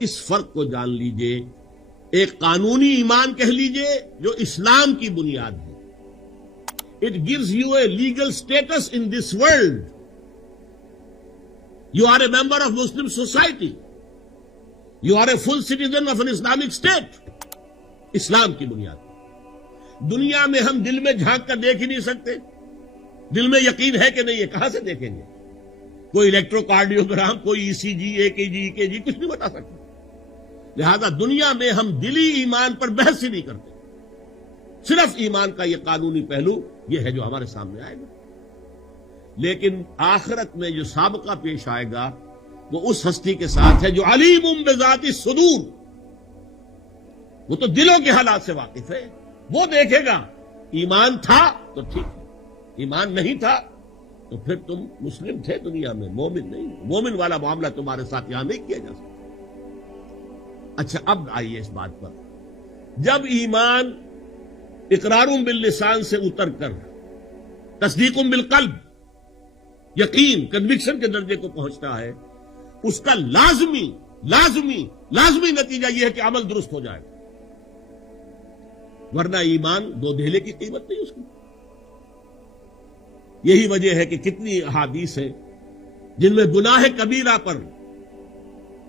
اس فرق کو جان لیجئے. ایک قانونی ایمان کہہ لیجئے جو اسلام کی بنیاد ہے. It gives you a legal status in this world. You are a member of Muslim society. You are a full citizen of an Islamic state. اسلام کی بنیاد. دنیا میں ہم دل میں جھانک کر دیکھ ہی نہیں سکتے. دل میں یقین ہے کہ نہیں ہے, کہاں سے دیکھیں گے؟ کوئی الیکٹرو کارڈیوگرام, کوئی ای سی جی, اے کے جی, کچھ نہیں بتا سکتا. لہذا دنیا میں ہم دلی ایمان پر بحث ہی نہیں کرتے. صرف ایمان کا یہ قانونی پہلو یہ ہے جو ہمارے سامنے آئے گا. لیکن آخرت میں جو سابقہ پیش آئے گا وہ اس ہستی کے ساتھ ہے جو علیم بذات الصدور. وہ تو دلوں کے حالات سے واقف ہے. وہ دیکھے گا ایمان تھا تو ٹھیک ہے, ایمان نہیں تھا تو پھر تم مسلم تھے دنیا میں, مومن نہیں. مومن والا معاملہ تمہارے ساتھ یہاں نہیں کیا جا سکتا. اچھا, اب آئیے اس بات پر. جب ایمان اقرار باللسان سے اتر کر تصدیق بالقلب, یقین, کنوکشن کے درجے کو پہنچتا ہے, اس کا لازمی نتیجہ یہ ہے کہ عمل درست ہو جائے. ورنہ ایمان دو دھیلے کی قیمت نہیں اس کی. یہی وجہ ہے کہ کتنی احادیث ہیں جن میں گناہ کبیرہ پر,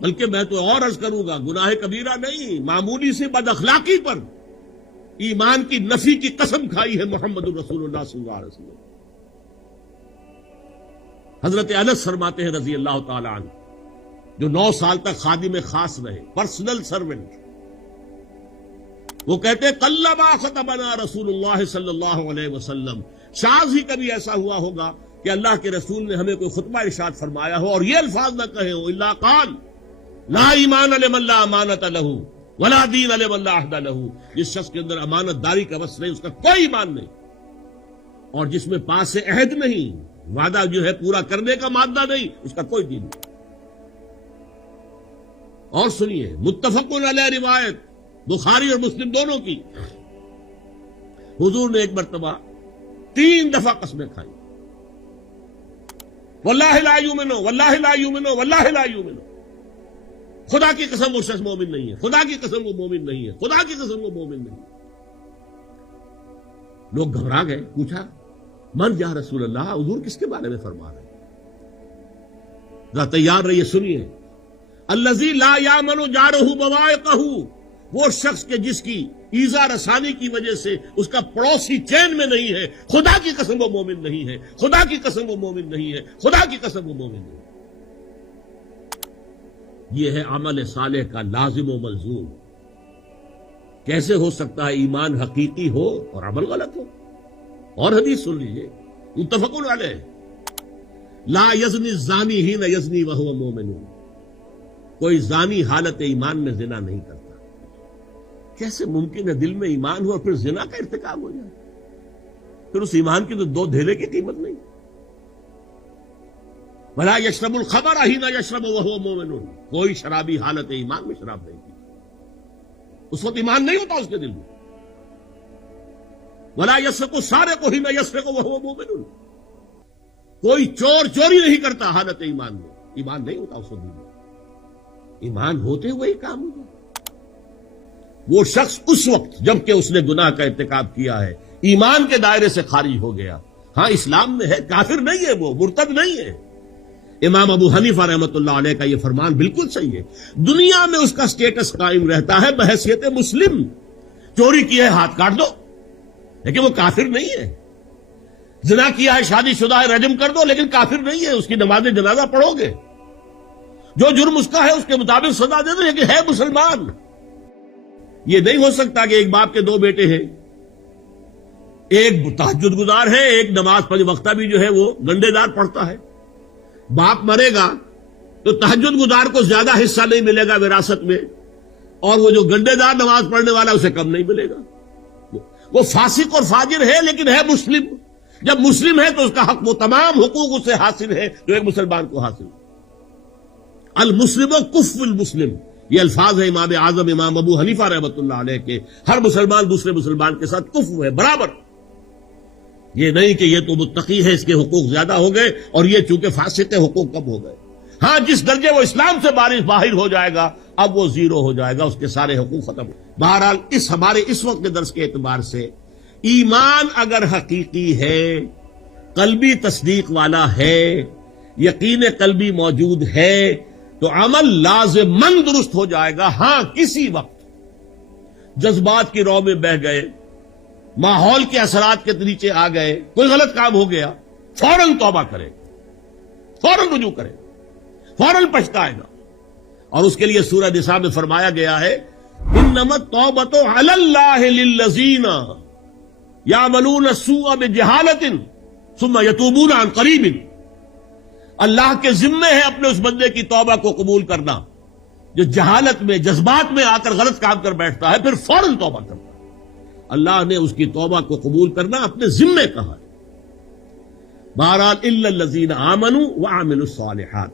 بلکہ میں تو اور عرض کروں گا گناہ کبیرہ نہیں, معمولی سی بد اخلاقی پر ایمان کی نفی کی قسم کھائی ہے محمد الرسول اللہ صلی اللہ علیہ وسلم. حضرت انس فرماتے ہیں رضی اللہ تعالی عنہ, جو 9 سال تک خادم خاص رہے, پرسنل سرونٹ, وہ کہتے قلما خطبنا رسول اللہ صلی اللہ علیہ وسلم, شاذ ہی کبھی ایسا ہوا ہوگا کہ اللہ کے رسول نے ہمیں کوئی خطبہ ارشاد فرمایا ہو اور یہ الفاظ نہ کہے ہو, الا قال لا ایمان لمن لا امانت له ولا دین لمن لا عہد له. جس شخص کے اندر امانت داری کا وصف نہیں اس کا کوئی ایمان نہیں, اور جس میں پاس عہد نہیں, وعدہ جو ہے پورا کرنے کا مادہ نہیں, اس کا کوئی دین نہیں. اور سنیے, متفق علیہ روایت بخاری اور مسلم دونوں کی, حضور نے ایک مرتبہ 3 دفعہ قسمیں کھائی, واللہ لا یؤمن, واللہ لا یؤمن, واللہ لا یؤمن. خدا کی قسم وہ شخص مومن نہیں ہے, خدا کی قسم وہ مومن نہیں ہے, خدا کی قسم وہ مومن نہیں ہے. لوگ گھبرا گئے, پوچھا من یا رسول اللہ, حضور کس کے بارے میں فرما رہے ہیں؟ ذرا تیار رہیے, سنیے. الذی لا یامن جارہ بوائقہ, وہ شخص کے جس کی ایذا رسانی کی وجہ سے اس کا پڑوسی چین میں نہیں ہے, خدا کی قسم وہ مومن نہیں ہے, خدا کی قسم وہ مومن نہیں ہے, خدا کی قسم وہ مومن نہیں ہے. یہ ہے عمل صالح کا لازم و ملزوم. کیسے ہو سکتا ہے ایمان حقیقی ہو اور عمل غلط ہو؟ اور حدیث سن لیجیے, متفق علیہ, لا یزنی الزانی حین یزنی وہو مومن, کوئی زانی حالت ایمان میں زنا نہیں کرتا. کیسے ممکن ہے دل میں ایمان ہو اور پھر زنا کا ارتکاب ہو جائے؟ پھر اس ایمان کی تو 2 دھیلے کی قیمت نہیں. ولا یشرب الخمر حین یشرب وہو مومن, کوئی شرابی حالت ایمان میں شراب نہیں پیتا, اس وقت ایمان نہیں ہوتا اس کے دل میں. ولا یسرق السارق حین یسرق وہو مومن, کوئی چور چوری نہیں کرتا حالت ایمان میں, ایمان نہیں ہوتا اس وقت دل میں. ایمان ہوتے ہوئے ہی کام ہوگا. وہ شخص اس وقت جبکہ اس نے گناہ کا ارتکاب کیا ہے ایمان کے دائرے سے خارج ہو گیا. ہاں اسلام میں ہے, کافر نہیں ہے, وہ مرتد نہیں ہے. امام ابو حنیفہ رحمۃ اللہ علیہ کا یہ فرمان بالکل صحیح ہے. دنیا میں اس کا سٹیٹس قائم رہتا ہے بحیثیت مسلم. چوری کی ہے ہاتھ کاٹ دو, لیکن وہ کافر نہیں ہے. زنا کیا ہے, شادی شدہ ہے, رجم کر دو, لیکن کافر نہیں ہے. اس کی نماز جنازہ پڑھو گے, جو جرم اس کا ہے اس کے مطابق سزا دے دو, لیکن ہے مسلمان. یہ نہیں ہو سکتا کہ ایک باپ کے 2 بیٹے ہیں, ایک تہجد گزار ہے, ایک نماز 5 وقتہ بھی جو ہے وہ گنڈے دار پڑھتا ہے. باپ مرے گا تو تہجد گزار کو زیادہ حصہ نہیں ملے گا وراثت میں, اور وہ جو گنڈے دار نماز پڑھنے والا اسے کم نہیں ملے گا. وہ فاسق اور فاجر ہے لیکن ہے مسلم. جب مسلم ہے تو اس کا حق, وہ تمام حقوق اسے حاصل ہے جو ایک مسلمان کو حاصل ہے. المسلم کف المسلم, یہ الفاظ ہے امام اعظم امام ابو حنیفہ رحمۃ اللہ علیہ کے. ہر مسلمان دوسرے مسلمان کے ساتھ کفو ہے, برابر. یہ نہیں کہ یہ تو متقی ہے اس کے حقوق زیادہ ہو گئے اور یہ چونکہ فاسق ہے حقوق کم ہو گئے. ہاں جس درجے وہ اسلام سے باہر ہو جائے گا اب وہ زیرو ہو جائے گا، اس کے سارے حقوق ختم ہو۔ بہرحال ہمارے اس وقت کے درس کے اعتبار سے ایمان اگر حقیقی ہے، قلبی تصدیق والا ہے، یقین قلبی موجود ہے تو عمل لازماً درست ہو جائے گا۔ ہاں کسی وقت جذبات کی رو میں بہ گئے، ماحول کے اثرات کے نیچے آ گئے، کوئی غلط کام ہو گیا، فوراً توبہ کرے، فوراً رجوع کرے، فوراً پچھتائے گا۔ اور اس کے لیے سورہ نساء میں فرمایا گیا ہے انما التوبۃ علی اللہ للذین یعملون السوء بجہالۃ ثم یتوبون عن قریب، اللہ کے ذمے ہے اپنے اس بندے کی توبہ کو قبول کرنا جو جہالت میں جذبات میں آ کر غلط کام کر بیٹھتا ہے پھر فوراً توبہ کرتا ہے۔ اللہ نے اس کی توبہ کو قبول کرنا اپنے ذمے کہا ہے۔ بہرحال الا الذین آمنوا وعملوا الصالحات،